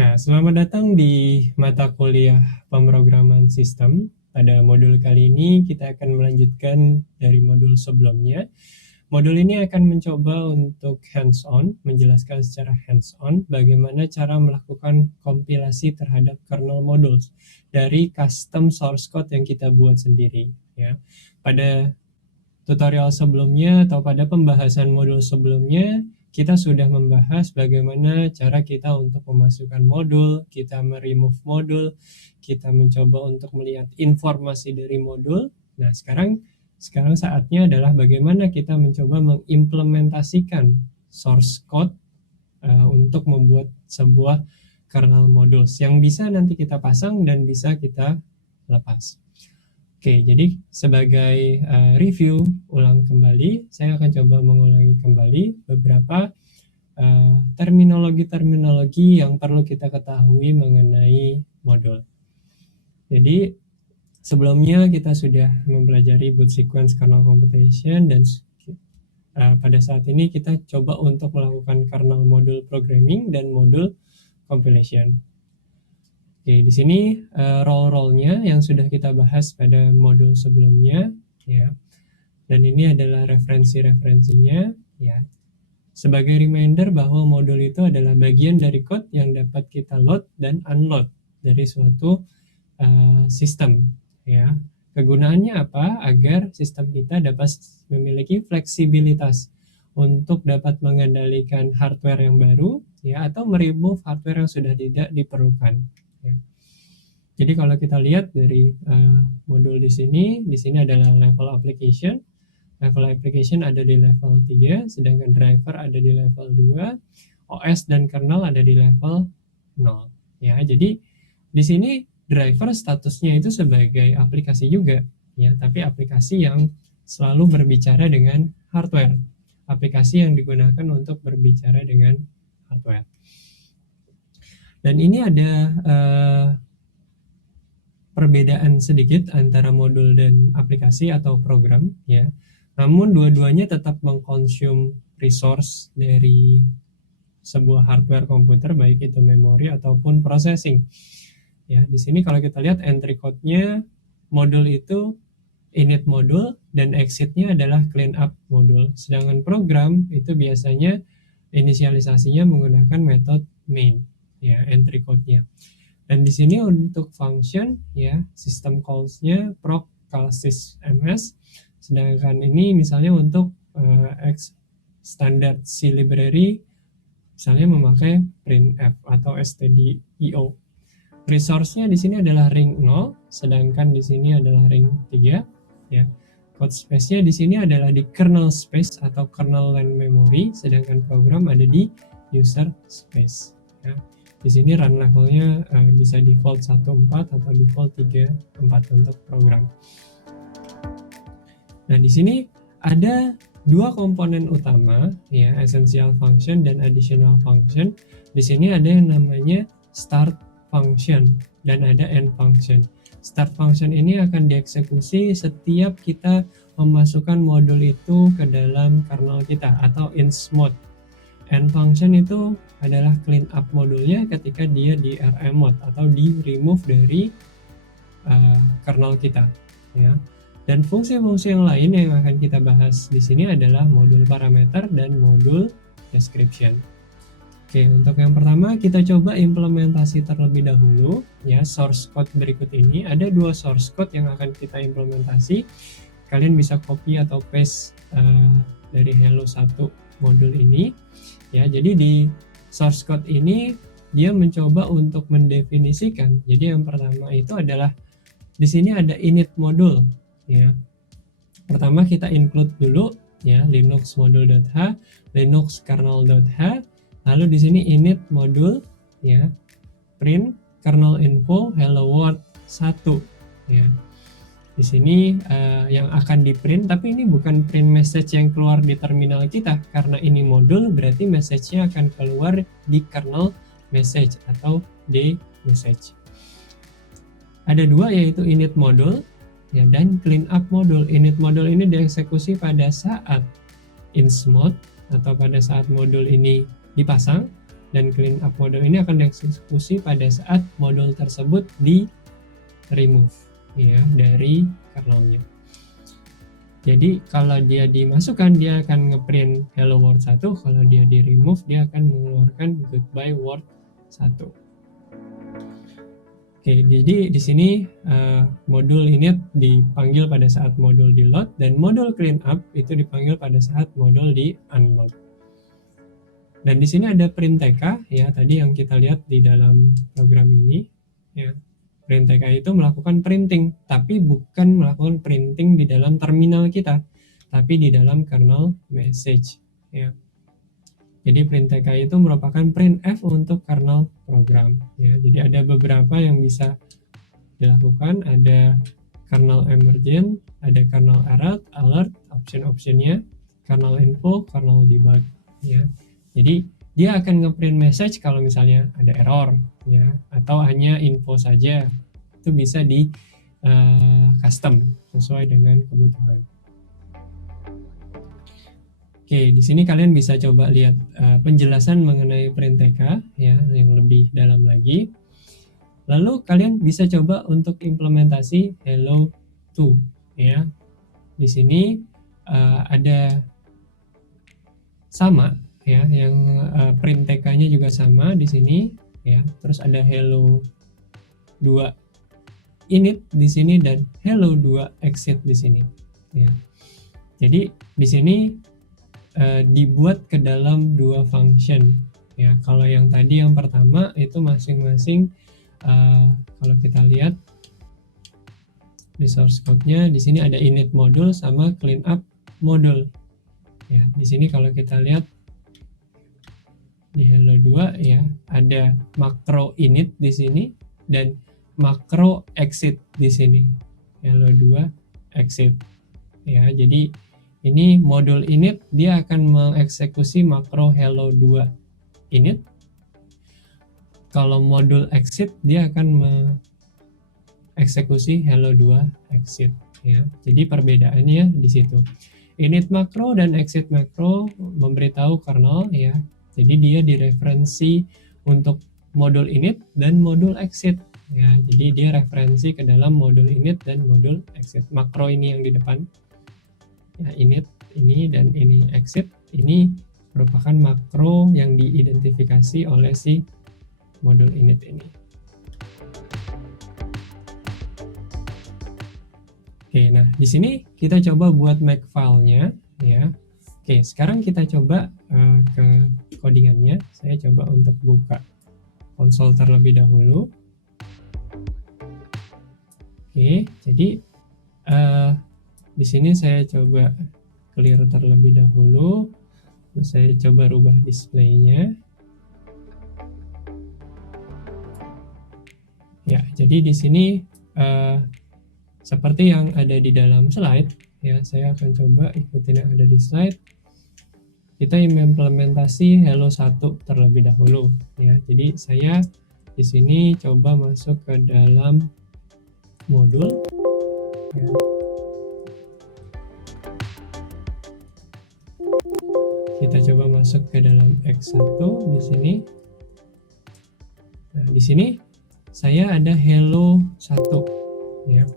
Ya, selamat datang di mata kuliah pemrograman sistem. Pada modul kali ini kita akan melanjutkan dari modul sebelumnya. Modul ini akan mencoba untuk hands-on, menjelaskan secara hands-on bagaimana cara melakukan kompilasi terhadap kernel modules dari custom source code yang kita buat sendiri. Ya, pada tutorial sebelumnya atau pada pembahasan modul sebelumnya, kita sudah membahas bagaimana cara kita untuk memasukkan modul, kita meremove modul, kita mencoba untuk melihat informasi dari modul. Nah, sekarang saatnya adalah bagaimana kita mencoba mengimplementasikan source code untuk membuat sebuah kernel modules yang bisa nanti kita pasang dan bisa kita lepas. Oke, jadi sebagai review ulang kembali, saya akan coba mengulangi kembali beberapa terminologi-terminologi yang perlu kita ketahui mengenai modul. Jadi sebelumnya kita sudah mempelajari boot sequence kernel computation dan pada saat ini kita coba untuk melakukan kernel module programming dan modul compilation. Oke, di sini role-role-nya yang sudah kita bahas pada modul sebelumnya, ya. Dan ini adalah referensi-referensinya, ya. Sebagai reminder bahwa modul itu adalah bagian dari code yang dapat kita load dan unload dari suatu sistem, ya. Kegunaannya apa? Agar sistem kita dapat memiliki fleksibilitas untuk dapat mengendalikan hardware yang baru, ya, atau meremove hardware yang sudah tidak diperlukan. Ya. Jadi kalau kita lihat dari modul di sini adalah level application. Level application ada di level 3, sedangkan driver ada di level 2, OS dan kernel ada di level 0. Ya, jadi di sini driver statusnya itu sebagai aplikasi juga, ya, tapi aplikasi yang selalu berbicara dengan hardware. Aplikasi yang digunakan untuk berbicara dengan hardware. Dan ini ada perbedaan sedikit antara modul dan aplikasi atau program, ya. Namun dua-duanya tetap mengkonsum resource dari sebuah hardware komputer, baik itu memori ataupun processing. Ya, di sini kalau kita lihat entry code-nya, modul itu init modul dan exit-nya adalah clean up modul. Sedangkan program itu biasanya inisialisasinya menggunakan metode main, ya, entry code-nya. Dan di sini untuk function, ya, system calls-nya proc calsys ms. Sedangkan ini misalnya untuk standard C library, misalnya memakai printf atau stdio. Resource-nya di sini adalah ring 0, sedangkan di sini adalah ring 3. Ya. Code space-nya di sini adalah di kernel space atau kernel line memory, sedangkan program ada di user space. Ya. Di sini run levelnya bisa default 1.4 atau default 3.4 untuk program. Nah, di sini ada dua komponen utama, ya, essential function dan additional function. Di sini ada yang namanya start function dan ada end function. Start function ini akan dieksekusi setiap kita memasukkan modul itu ke dalam kernel kita atau ins mode. End function itu adalah clean up modulnya ketika dia di RM mode atau di remove dari kernel kita, ya. Dan fungsi-fungsi yang lain yang akan kita bahas di sini adalah modul parameter dan modul description. Oke, untuk yang pertama kita coba implementasi terlebih dahulu, ya, source code berikut ini. Ada dua source code yang akan kita implementasi. Kalian bisa copy atau paste dari Hello 1 modul ini, ya. Jadi di source code ini dia mencoba untuk mendefinisikan. Jadi yang pertama itu adalah di sini ada init modul, ya. Pertama kita include dulu, ya, linux module.h, linux kernel.h. Lalu di sini init modul, ya, print kernel info hello world 1, ya. Di sini yang akan di print, tapi ini bukan print message yang keluar di terminal kita, karena ini modul berarti message-nya akan keluar di kernel message atau d message. Ada dua, yaitu init modul, ya, dan clean up modul. Init modul ini dieksekusi pada saat ins mode atau pada saat modul ini dipasang, dan cleanup modul ini akan dieksekusi pada saat modul tersebut di remove ya dari kernelnya. Jadi kalau dia dimasukkan dia akan ngeprint hello world 1, kalau dia di remove dia akan mengeluarkan goodbye world 1. Oke, jadi di sini modul init dipanggil pada saat modul di load dan modul cleanup itu dipanggil pada saat modul di unload. Dan di sini ada print TK ya, tadi yang kita lihat di dalam program ini ya. Print TK itu melakukan printing, tapi bukan melakukan printing di dalam terminal kita, tapi di dalam kernel message ya. Jadi print TK itu merupakan printf untuk kernel program ya. Jadi ada beberapa yang bisa dilakukan, ada kernel emergent, ada kernel alert, option-optionnya, kernel info, kernel debug ya. Jadi dia akan ngeprint message kalau misalnya ada error ya, atau hanya info saja. Itu bisa di custom sesuai dengan kebutuhan. Oke, di sini kalian bisa coba lihat penjelasan mengenai print TK ya yang lebih dalam lagi. Lalu kalian bisa coba untuk implementasi hello to ya. Di sini ada sama ya, yang print TK-nya juga sama di sini ya. Terus ada hello 2 init di sini dan hello 2 exit di sini ya. Jadi di sini dibuat ke dalam 2 function ya. Kalau yang tadi yang pertama itu masing-masing kalau kita lihat di source code-nya di sini ada init modul sama cleanup modul ya. Di sini kalau kita lihat di hello 2 ya, ada makro init di sini dan makro exit di sini. Hello 2 exit ya. Jadi ini modul init dia akan mengeksekusi makro hello 2 init. Kalau modul exit dia akan mengeksekusi hello 2 exit ya. Jadi perbedaannya di situ. Init makro dan exit makro memberitahu kernel ya. Jadi dia direferensi untuk modul init dan modul exit ya. Jadi dia referensi ke dalam modul init dan modul exit. Makro ini yang di depan ya, init ini dan ini exit ini merupakan makro yang diidentifikasi oleh si modul init ini. Oke, nah di sini kita coba buat makefile-nya ya. Oke, sekarang kita coba ke codingannya. Saya coba untuk buka konsol terlebih dahulu. Oke, jadi di sini saya coba clear terlebih dahulu. Terus saya coba rubah displaynya. Ya, jadi di sini seperti yang ada di dalam slide ya, saya akan coba ikutin yang ada di slide. Kita implementasi hello 1 terlebih dahulu ya. Jadi saya di sini coba masuk ke dalam modul ya. Kita coba masuk ke dalam X1 di sini. Nah, di sini saya ada hello 1 ya.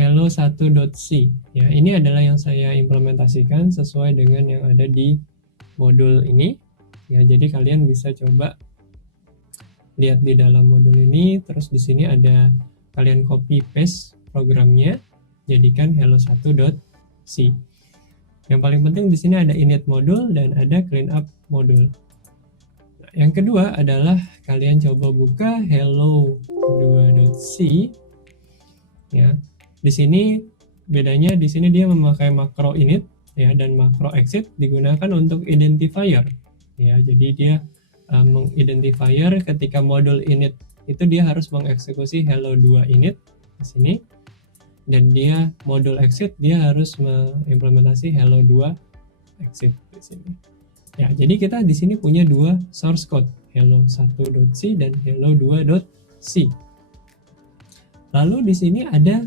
Hello 1.c ya. Ini adalah yang saya implementasikan sesuai dengan yang ada di modul ini ya. Jadi kalian bisa coba lihat di dalam modul ini, terus di sini ada kalian copy paste programnya, jadikan hello 1.c. Yang paling penting di sini ada init modul dan ada cleanup modul. Nah, yang kedua adalah kalian coba buka hello 2.c ya. Di sini bedanya di sini dia memakai makro init ya dan makro exit digunakan untuk identifier ya. Jadi dia mengidentifier ketika modul init itu dia harus mengeksekusi hello 2 init di sini, dan dia modul exit dia harus mengimplementasi hello 2 exit di sini. Ya, jadi kita di sini punya dua source code, hello 1.c dan hello 2.c. Lalu di sini ada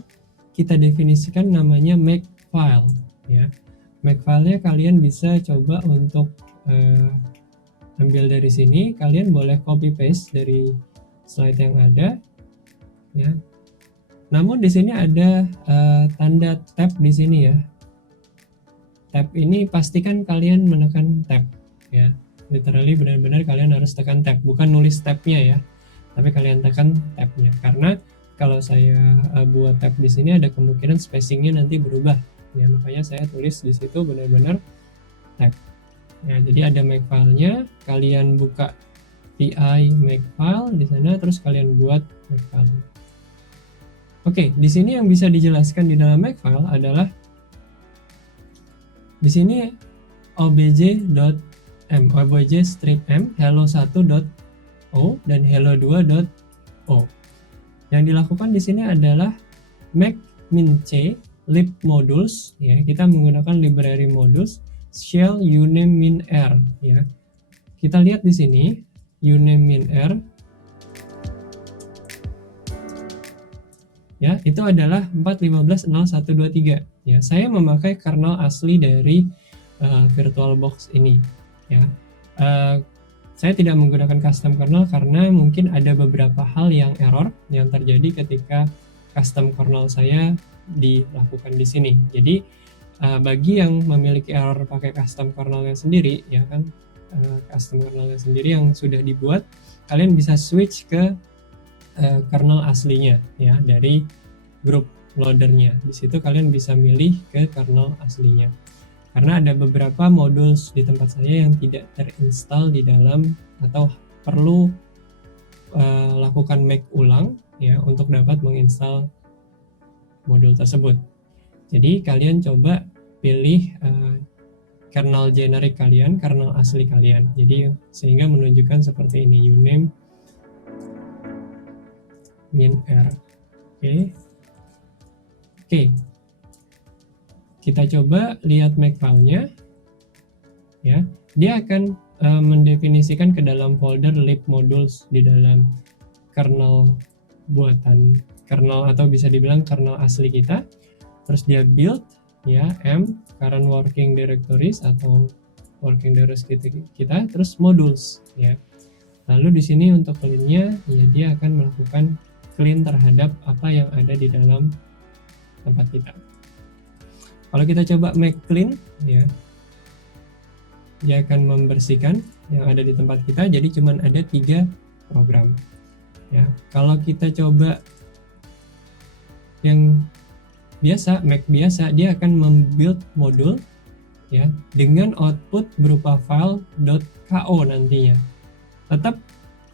kita definisikan namanya makefile ya. Makefile-nya kalian bisa coba untuk ambil dari sini, kalian boleh copy paste dari slide yang ada ya. Namun di sini ada tanda tab di sini ya. Tab ini pastikan kalian menekan tab ya. Literally benar-benar kalian harus tekan tab, bukan nulis tabnya ya, tapi kalian tekan tabnya, karena kalau saya buat tab di sini ada kemungkinan spacingnya nanti berubah ya, makanya saya tulis di situ benar-benar tab ya. Jadi ada makefile-nya, kalian buka VI makefile di sana, terus kalian buat makefile. Oke, di sini yang bisa dijelaskan di dalam makefile adalah di sini obj.m, obj strip m, hello1.o dan hello2.o. Yang dilakukan di sini adalah make min c lib modules ya. Kita menggunakan library modules shell uname min r ya. Kita lihat di sini uname min r ya, itu adalah 4.15.0123 ya. Saya memakai kernel asli dari VirtualBox ini ya. Saya tidak menggunakan custom kernel karena mungkin ada beberapa hal yang error yang terjadi ketika custom kernel saya dilakukan di sini. Jadi bagi yang memiliki error pakai custom kernelnya sendiri ya kan, custom kernelnya sendiri yang sudah dibuat, kalian bisa switch ke kernel aslinya ya dari grup loadernya. Di situ kalian bisa milih ke kernel aslinya. Karena ada beberapa modules di tempat saya yang tidak terinstall di dalam atau perlu lakukan make ulang ya untuk dapat menginstal modul tersebut. Jadi kalian coba pilih kernel generic kalian, kernel asli kalian. Jadi sehingga menunjukkan seperti ini, uname min r. Oke. Kita coba lihat makefile-nya ya. Dia akan mendefinisikan ke dalam folder lib modules di dalam kernel buatan kernel atau bisa dibilang kernel asli kita. Terus dia build ya m current working directories atau working directories kita, terus modules ya. Lalu di sini untuk clean-nya ya, dia akan melakukan clean terhadap apa yang ada di dalam tempat kita. Kalau kita coba make clean ya, dia akan membersihkan yang ada di tempat kita. Jadi cuman ada 3 program ya. Kalau kita coba yang biasa, make biasa, dia akan membuild modul ya dengan output berupa file .ko nantinya. Tetap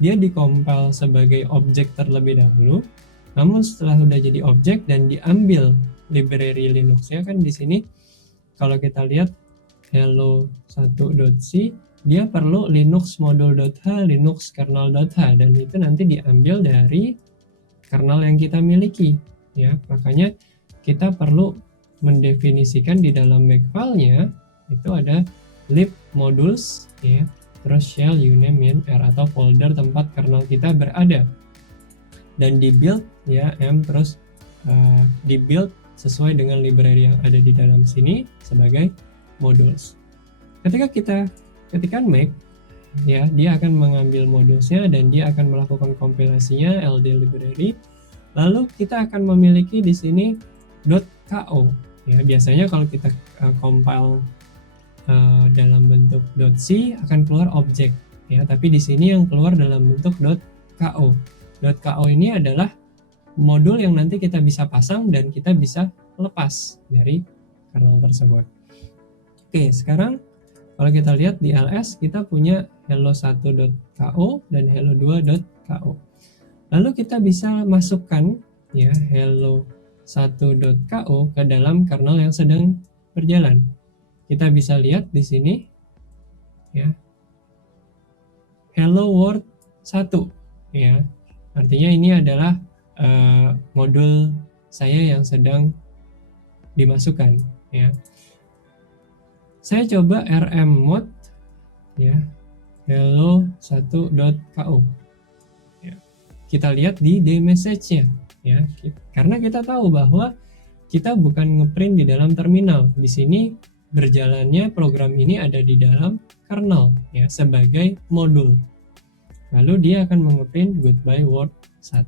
dia dikompil sebagai objek terlebih dahulu, namun setelah udah jadi objek dan diambil library Linux-nya kan di sini kalau kita lihat hello1.c, dia perlu linux module.h, linux kernel.h, dan itu nanti diambil dari kernel yang kita miliki ya. Makanya kita perlu mendefinisikan di dalam makefile-nya itu ada lib modules ya, terus shell uname min r atau folder tempat kernel kita berada, dan di build ya m, terus di build sesuai dengan library yang ada di dalam sini sebagai modules. Ketika kita ketikkan make ya, dia akan mengambil modulesnya dan dia akan melakukan kompilasinya ld library. Lalu kita akan memiliki di sini .ko ya. Biasanya kalau kita compile dalam bentuk .c akan keluar objek ya, tapi di sini yang keluar dalam bentuk .ko. .ko ini adalah modul yang nanti kita bisa pasang dan kita bisa lepas dari kernel tersebut. Oke, sekarang kalau kita lihat di ls kita punya hello1.ko dan hello2.ko. Lalu kita bisa masukkan ya hello1.ko ke dalam kernel yang sedang berjalan. Kita bisa lihat di sini ya, hello world 1 ya. Artinya ini adalah modul saya yang sedang dimasukkan ya. Saya coba rm mod ya hello1.ko ya. Kita lihat di dmessage-nya ya, karena kita tahu bahwa kita bukan ngeprint di dalam terminal. Di sini berjalannya program ini ada di dalam kernel ya sebagai modul. Lalu dia akan mengeprint goodbye world 1.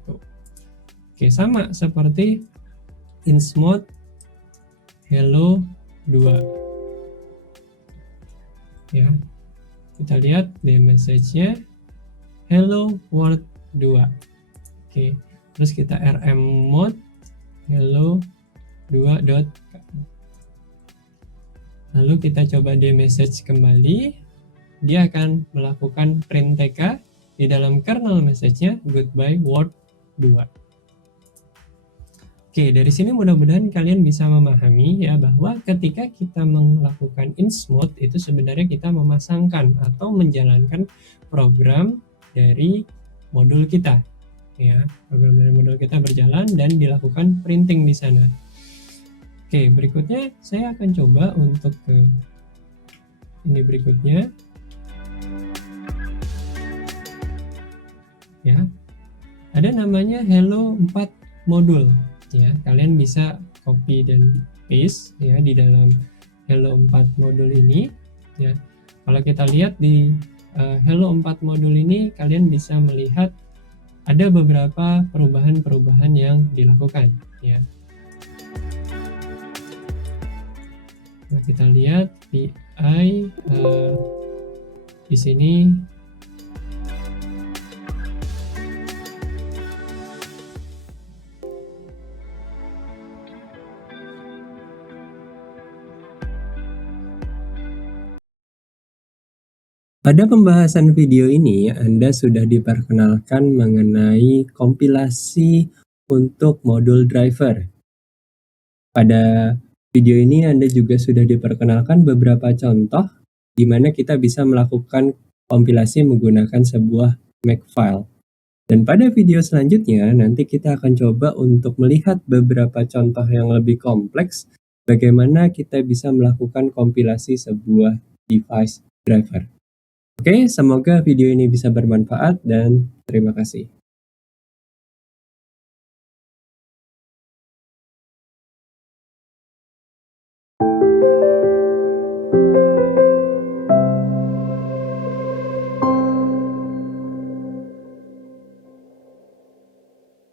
Oke, sama seperti insmode hello 2. Ya. Kita lihat di message-nya hello world 2. Oke, terus kita rm mode hello 2. Lalu kita coba di message kembali, dia akan melakukan print tk di dalam kernel message-nya goodbye world 2. Oke, dari sini mudah-mudahan kalian bisa memahami ya bahwa ketika kita melakukan insmode itu sebenarnya kita memasangkan atau menjalankan program dari modul kita. Ya, program dari modul kita berjalan dan dilakukan printing di sana. Oke, berikutnya saya akan coba untuk ke ini berikutnya. Ya. Ada namanya hello 4 modul. Ya, kalian bisa copy dan paste ya di dalam hello 4 modul ini ya. Kalau kita lihat di hello 4 modul ini, kalian bisa melihat ada beberapa perubahan-perubahan yang dilakukan ya. Nah, kita lihat PI di sini pada pembahasan video ini, Anda sudah diperkenalkan mengenai kompilasi untuk modul driver. Pada video ini Anda juga sudah diperkenalkan beberapa contoh di mana kita bisa melakukan kompilasi menggunakan sebuah makefile. Dan pada video selanjutnya, nanti kita akan coba untuk melihat beberapa contoh yang lebih kompleks bagaimana kita bisa melakukan kompilasi sebuah device driver. Oke, semoga video ini bisa bermanfaat dan terima kasih.